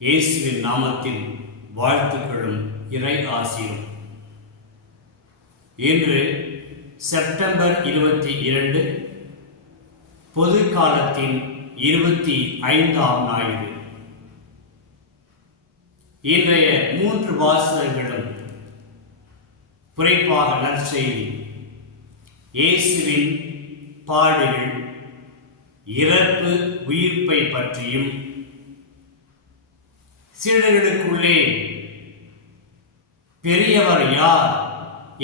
இயேசுவின் நாமத்தில் வாழ்த்துக்களும் இறை ஆசியும். இன்று செப்டம்பர் 22 பொது காலத்தின் 25ஆம் ஞாயிறு. இன்றைய 3 வாசகங்களும் குறிப்பாக நற்செய்தி, இயேசுவின் பாடுகள், இறப்பு, உயிர்ப்பை பற்றியும், சீடர்களுக்குள்ளே பெரியவர் யார்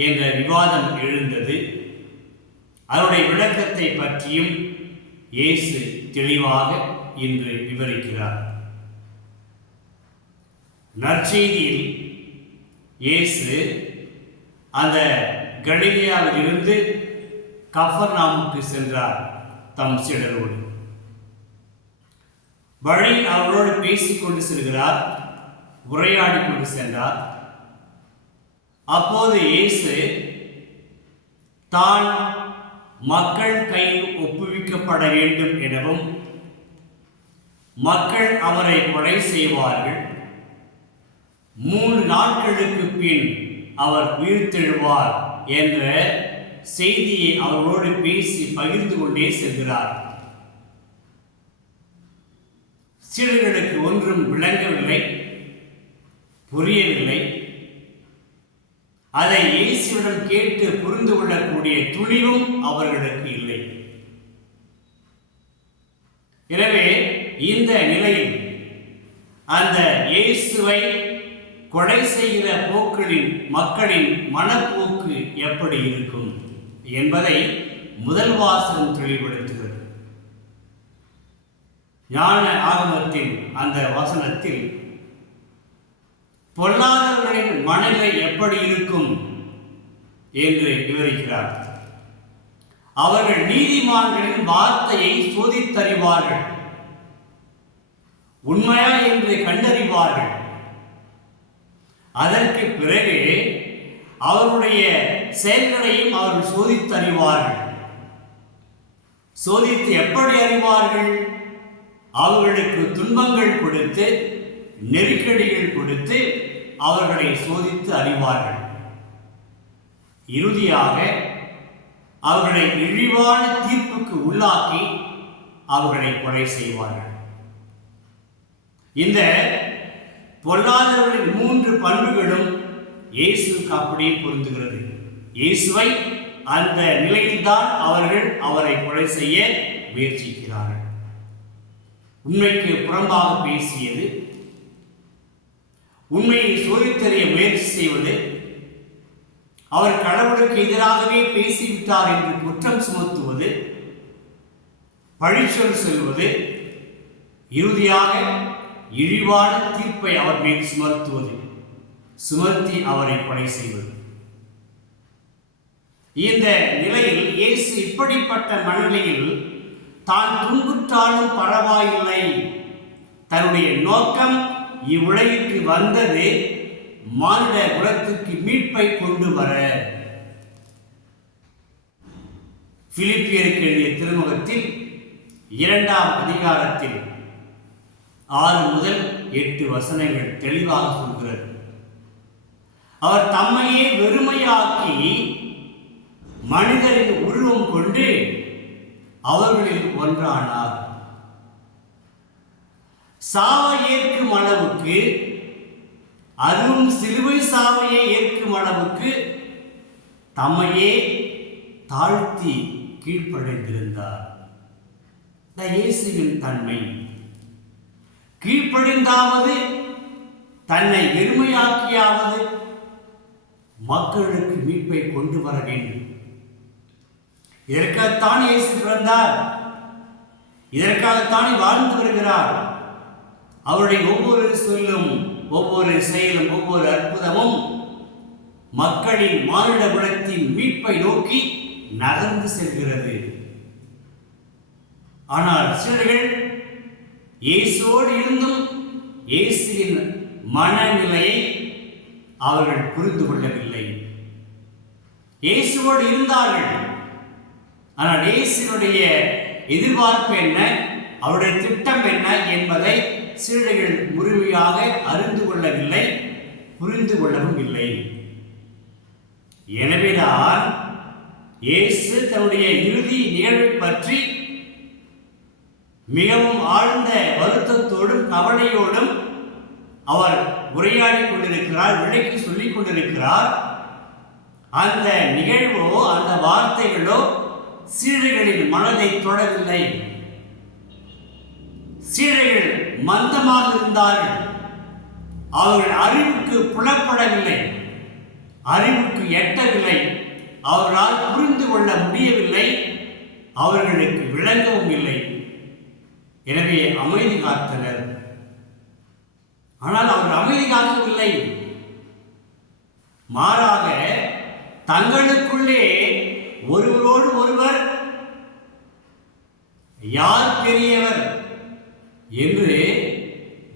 என்ற விவாதம் எழுந்தது. அதனுடைய விளக்கத்தை பற்றியும் இயேசு தெளிவாக இன்று விவரிக்கிறார். நற்செய்தியில் இயேசு அந்த கலிலேயாவில் இருந்து கஃபர்நாமுக்கு சென்றார் தம் சீடரோடு. வழியில் அவர்களோடு பேசிக்கொண்டு செல்கிறார், உரையாடி கொண்டு சென்றார். அப்போது இயேசு தான் மக்கள் கையில் ஒப்புவிக்கப்பட வேண்டும் எனவும், மக்கள் அவரை கொலை செய்வார்கள், 3 நாட்களுக்கு பின் அவர் உயிர்த்தெழுவார் என்ற செய்தியை அவர்களோடு பேசி பகிர்ந்து கொண்டே செல்கிறார். சீடர்களுக்கு ஒன்றும் விளங்கவில்லை, புரியவில்லை. அதை இயேசுவிடம் கேட்டு புரிந்து கொள்ளக்கூடிய துணிவும் அவர்களுக்கு இல்லை. எனவே இந்த நிலையில் அந்த இயேசுவை கொலை செய்கிற போக்களின் மக்களின் மனப்போக்கு எப்படி இருக்கும் என்பதை முதல் வாசகம் தெளிவுபடுத்துகிறது. ஞான ஆகமத்தின் அந்த வசனத்தில் பொல்லாதவர்களின் மனநிலை எப்படி இருக்கும் என்று விவரிக்கிறார். அவர்கள் நீதிமான்களின் வார்த்தையை சோதித்தறிவார்கள், உண்மையா என்று கண்டறிவார்கள். அதற்கு பிறகு அவருடைய செயல்களையும் அவர்கள் சோதித்தறிவார்கள். சோதித்து எப்படி அறிவார்கள்? அவர்களுக்கு துன்பங்கள் கொடுத்து, நெருக்கடிகள் கொடுத்து அவர்களை சோதித்து அறிவார்கள். இறுதியாக அவர்களை இழிவான தீர்ப்புக்கு உள்ளாக்கி அவர்களை கொலை செய்வார்கள். இந்த பொல்லாதவர்களின் 3 பண்புகளும் இயேசுவுக்கு அப்படியே பொருந்துகிறது. இயேசுவை அந்த நிலையில்தான் அவர்கள் அவரை கொலை செய்ய முயற்சிக்கிறார்கள். உண்மைக்கு புறம்பாக பேசியது, உண்மையை சோதித்தறிய முயற்சி செய்வது, அவர் கடவுளுக்கு எதிராகவே பேசிவிட்டார் என்று குற்றம் சுமத்துவது, பழிச்சொல் சொல்வது, இறுதியாக இழிவான தீர்ப்பை அவர் மீது சுமத்தி அவரை கொலை செய்வது. இந்த நிலையில் இயேசு இப்படிப்பட்ட மனநிலையில் தான் துன்புற்றாலும் பரவாயில்லை, தன்னுடைய நோக்கம் இவ்வுலகிற்கு வந்தது மானிட குலத்துக்கு மீட்பை கொண்டு வர. பிலிப்பியருக்கு எழுதிய திருமுகத்தில் 2ஆம் அதிகாரத்தில் 6 முதல் 8 வசனங்கள் தெளிவாக சொல்கிறது. அவர் தம்மையே வெறுமையாக்கி மனிதரின் உருவம் கொண்டு அவர்களில் ஒன்றானார். சாவை ஏற்கும் அளவுக்கு, அதுவும் சிலுவை சாவையை ஏற்கும் அளவுக்கு தம்மையே தாழ்த்தி கீழ்ப்படைந்திருந்தார். இயேசுவின் தன்மை கீழ்ப்படிந்தாவது, தன்னை வெறுமையாக்கியாவது மக்களுக்கு மீட்பை கொண்டு வர வேண்டும். இதற்காகத்தான் இயேசு பிறந்தார், இதற்காகத்தான் வாழ்ந்து வருகிறார். அவருடைய ஒவ்வொரு சொல்லும், ஒவ்வொரு செயலும், ஒவ்வொரு அற்புதமும் மக்களின் மானிட குலத்தின் மீட்பை நோக்கி நகர்ந்து செல்கிறது. ஆனால் சீடர்கள் இயேசுவோடு இருந்தும் இயேசுவின் மனநிலையை அவர்கள் புரிந்து கொள்ளவில்லை. இயேசுவோடு இருந்தார்கள், ஆனால் இயேசுனுடைய எதிர்பார்ப்பு என்ன, அவருடைய திட்டம் என்ன என்பதை சீடர்கள் முழுமையாக அறிந்து கொள்ளவில்லை, புரிந்து கொள்ளவும் இல்லை. எனவேதான் இயேசு தன்னுடைய இறுதி நிகழ்வை பற்றி மிகவும் ஆழ்ந்த வருத்தத்தோடும் கவலையோடும் அவர் உரையாடி கொண்டிருக்கிறார், விளக்கி சொல்லிக் கொண்டிருக்கிறார். அந்த நிகழ்வோ அந்த வார்த்தைகளோ சீடர்களின் மனதை தொடவில்லை. சீடர்கள் மந்தமாக இருந்தார்கள். அவர்கள் அறிவுக்கு புலப்படவில்லை, அறிவுக்கு எட்டவில்லை, அவர்களால் புரிந்து கொள்ள முடியவில்லை, அவர்களுக்கு விளங்கவும் இல்லை. எனவே அமைதி காத்தனர். ஆனால் அவர்கள் அமைதி காக்கவில்லை, மாறாக தங்களுக்குள்ளே ஒருவரோடு ஒருவர் யார் பெரியவர் என்று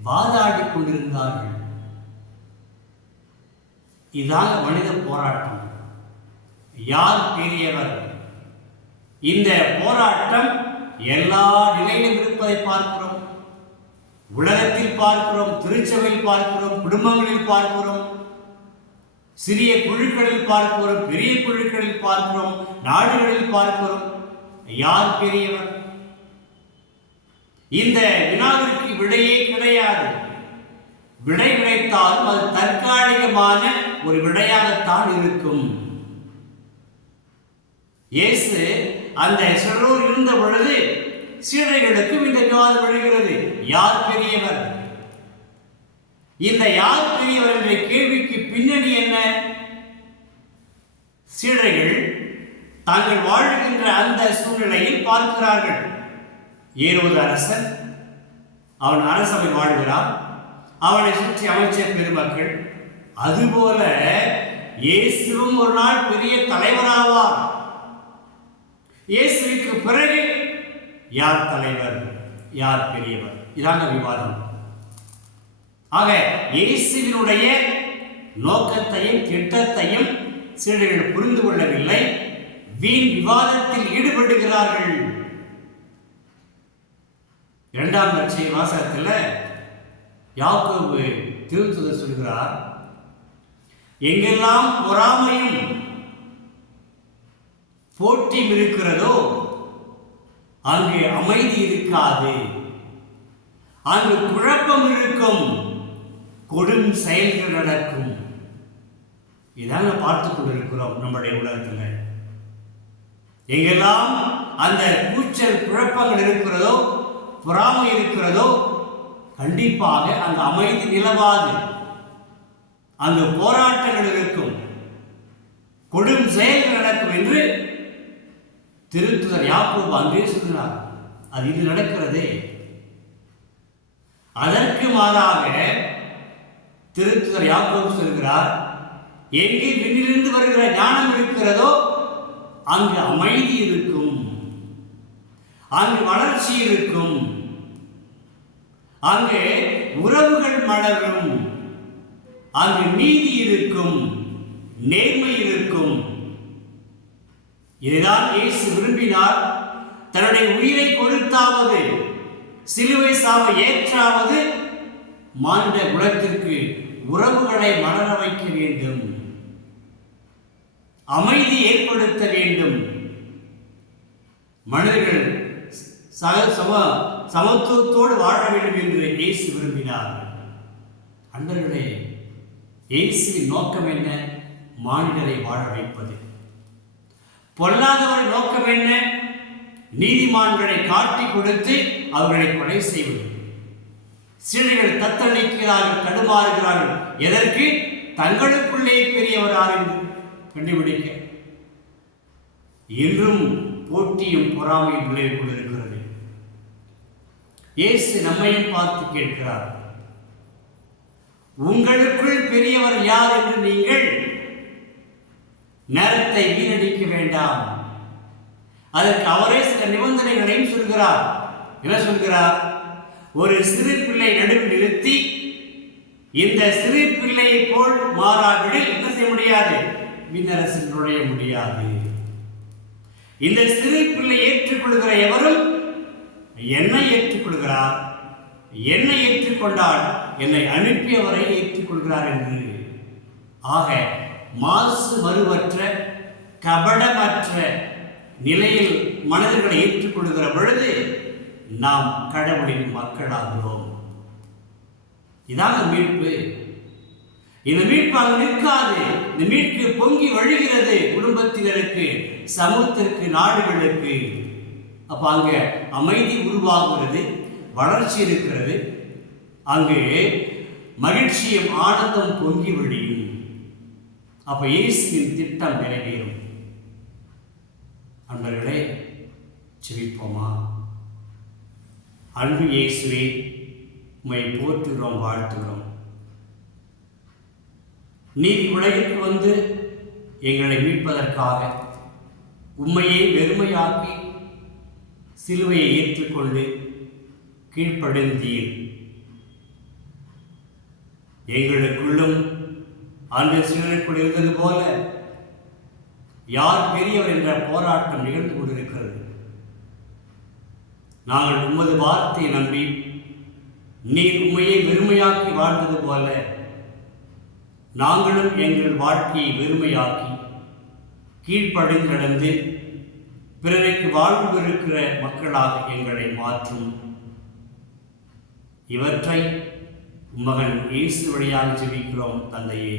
வாதாடிக் கொண்டிருந்தார்கள். இதான் மனித போராட்டம். யார் பெரியவர்? இந்த போராட்டம் எல்லா நிலையிலும் இருப்பதை பார்க்கிறோம். உலகத்தில் பார்க்கிறோம், திருச்சபையில் பார்க்கிறோம், குடும்பங்களில் பார்க்கிறோம், சிறிய குழுக்களில் பார்க்கிறோம், பெரிய குழுக்களில் பார்க்கிறோம், நாடுகளில் பார்க்கிறோம். யார் பெரியவர்? இந்த வினாவிற்கு விடையே கிடையாது. விடை கிடைத்தாலும் அது தற்காலிகமான ஒரு விடையாகத்தான் இருக்கும். இயேசு அந்த சிலரோடு இருந்த பொழுது சீடர்களுக்கும் இந்த விவாதம் எழுகிறது. யார் பெரியவர்? இந்த யார் பெரியவர் என்ற கேள்விக்கு பின்னணி என்ன? சீடர்கள் தாங்கள் வாழ்கின்ற அந்த சூழ்நிலையில் பார்க்கிறார்கள். ஏரோது அரசன், அவன் அரசவை வாழ்கிறான், அவனை சுற்றி அமைச்சர் பெருமக்கள். அதுபோல இயேசுவும் ஒரு நாள் பெரிய தலைவராவார். இயேசுவுக்கு பிறகு யார் தலைவர், யார் பெரியவர்? இதான விவாதம். ஆக இயேசுவினுடைய நோக்கத்தையும் திட்டத்தையும் சீடர்கள் புரிந்து கொள்ளவில்லை, வீண் விவாதத்தில் ஈடுபடுகிறார்கள். 2ஆம் நற்செய்தி வாசகத்தில் யாக்கோபு திருத்துதர் சொல்கிறார், எங்கெல்லாம் பொறாமையும் போட்டியும் இருக்கிறதோ அங்கு அமைதி இருக்காது, அங்கு குழப்பம் இருக்கும், கொடும் செயல்கள் நடக்கும். இதாங்க பார்த்து கொண்டிருக்கிறோம் நம்முடைய உலகத்தில். எங்கெல்லாம் அந்த கூச்சல் குழப்பங்கள் இருக்கிறதோ, பொறாமை இருக்கிறதோ, கண்டிப்பாக அங்கு அமைதி நிலவாது, அங்கு போராட்டங்கள் இருக்கும், கொடும் செயல்கள் நடக்கும் என்று திருத்துதர் யாக்கோபு அங்கே சொல்கிறார். அது இது நடக்கிறதே. அதற்கு மாறாக திருத்துதர் யாக்கோபு சொல்கிறார், எங்கே விண்ணிலிருந்து வருகிற ஞானம் இருக்கிறதோ அங்கு அமைதி இருக்கும், அங்கு வளர்ச்சி இருக்கும், அங்கு உறவுகள் மலரும், அங்கு நீதி இருக்கும், நேர்மை இருக்கும். இதுதான் இயேசு விரும்பினார். தன்னுடைய உயிரை கொடுத்தாவது, சிலுவை சாவை ஏற்றாவது மானிட குலத்திற்கு உறவுகளை மலர வைக்க வேண்டும், அமைதி ஏற்படுத்த வேண்டும், மனிதர்கள் சமத்துவத்தோடு வாழ வேண்டும் என்று இயேசு விரும்பினார். அன்பர்களே, இயேசுவின் நோக்கம் என்ன? மானிடரை வாழ வைப்பது. பொல்லாதவரின் நோக்கம் என்ன? நீதிமான்களை காட்டி கொடுத்து அவர்களை கொலை செய்வது. சீடர்கள் தத்தளிக்கிறார்கள், தடுமாறுகிறார்கள். எதற்கு? தங்களுக்குள்ளே பெரியவரார் என்று கண்டுபிடிக்க. இன்றும் போட்டியும் பொறாமையும் விளைவு கொண்டிருக்கிறது. இயேசு நம்மையும் பார்த்து கேட்கிறார், உங்களுக்குள் பெரியவர் யார் என்று நீங்கள் நேரத்தை வீணடிக்க வேண்டாம். அதற்கு அவரே சில நிபந்தனைகளையும் சொல்கிறார். என்ன சொல்கிறார்? ஒரு சிறு பிள்ளை நடுவில் நிறுத்தி, இந்த சிறு பிள்ளையை போல் மாறாவிடில் என்ன செய்ய முடியாது? விண்ணரசில் நுழைய முடியாது. இந்த சிறு பிள்ளை ஏற்றுக்கொள்கிற எவரும் என்னை ஏற்றுக்கொள்கிறார், என்னை ஏற்றுக்கொண்டால் என்னை அனுப்பியவரை ஏற்றுக்கொள்கிறார் என்று. ஆக மாசு மறுவற்ற கபடமற்ற நிலையில் மனிதர்களை ஏற்றுக்கொள்கிற பொழுது நாம் கடவுளின் மக்களாகிறோம். இதான் மீட்பு. இந்த மீட்பு அங்கு நிற்காது. இந்த மீட்பு பொங்கி வழிகிறது குடும்பத்தினருக்கு, சமூகத்திற்கு, நாடுகளுக்கு. அப்ப அங்க அமைதி உருவாகிறது, வளர்ச்சி இருக்கிறது, அங்கு மகிழ்ச்சியும் ஆனந்தம் பொங்கி வழியும். அப்ப இயேசுவின் திட்டம் நிறைவேறும். அன்பர்களே, செபிப்போமா. அன்பு இயேசுவே, உம்மை போற்றுகிறோம், வாழ்த்துகிறோம். நீதி உலகிற்கு வந்து எங்களை மீட்பதற்காக உம்மையே வெறுமையாக்கி சிலுவையை ஏற்றுக்கொண்டு கீழ்ப்படிந்தீர். எங்களுக்குள்ளும் அந்த சிலருக்குள் இருந்தது போல யார் பெரியவர் என்ற போராட்டம் நிகழ்ந்து கொண்டிருக்கிறது. நாங்கள் உமது வார்த்தையை நம்பி நீர் உண்மையை வெறுமையாக்கி வாழ்ந்தது போல நாங்களும் எங்கள் வாழ்க்கையை வெறுமையாக்கி கீழ்ப்படிந்து நடந்து பிறருக்கு வாழ்வு இருக்கிற மக்களாக எங்களை மாற்றும். இவற்றை மகன் இயேசு வழியாக ஜெபிக்கிறோம் தந்தையே.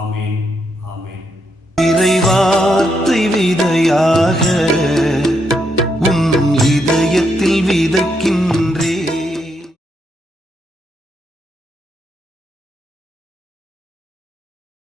ஆமேன், ஆமேன். இறைவார்த்தை விதையாக உன் இதயத்தில் விதைக்கின்ற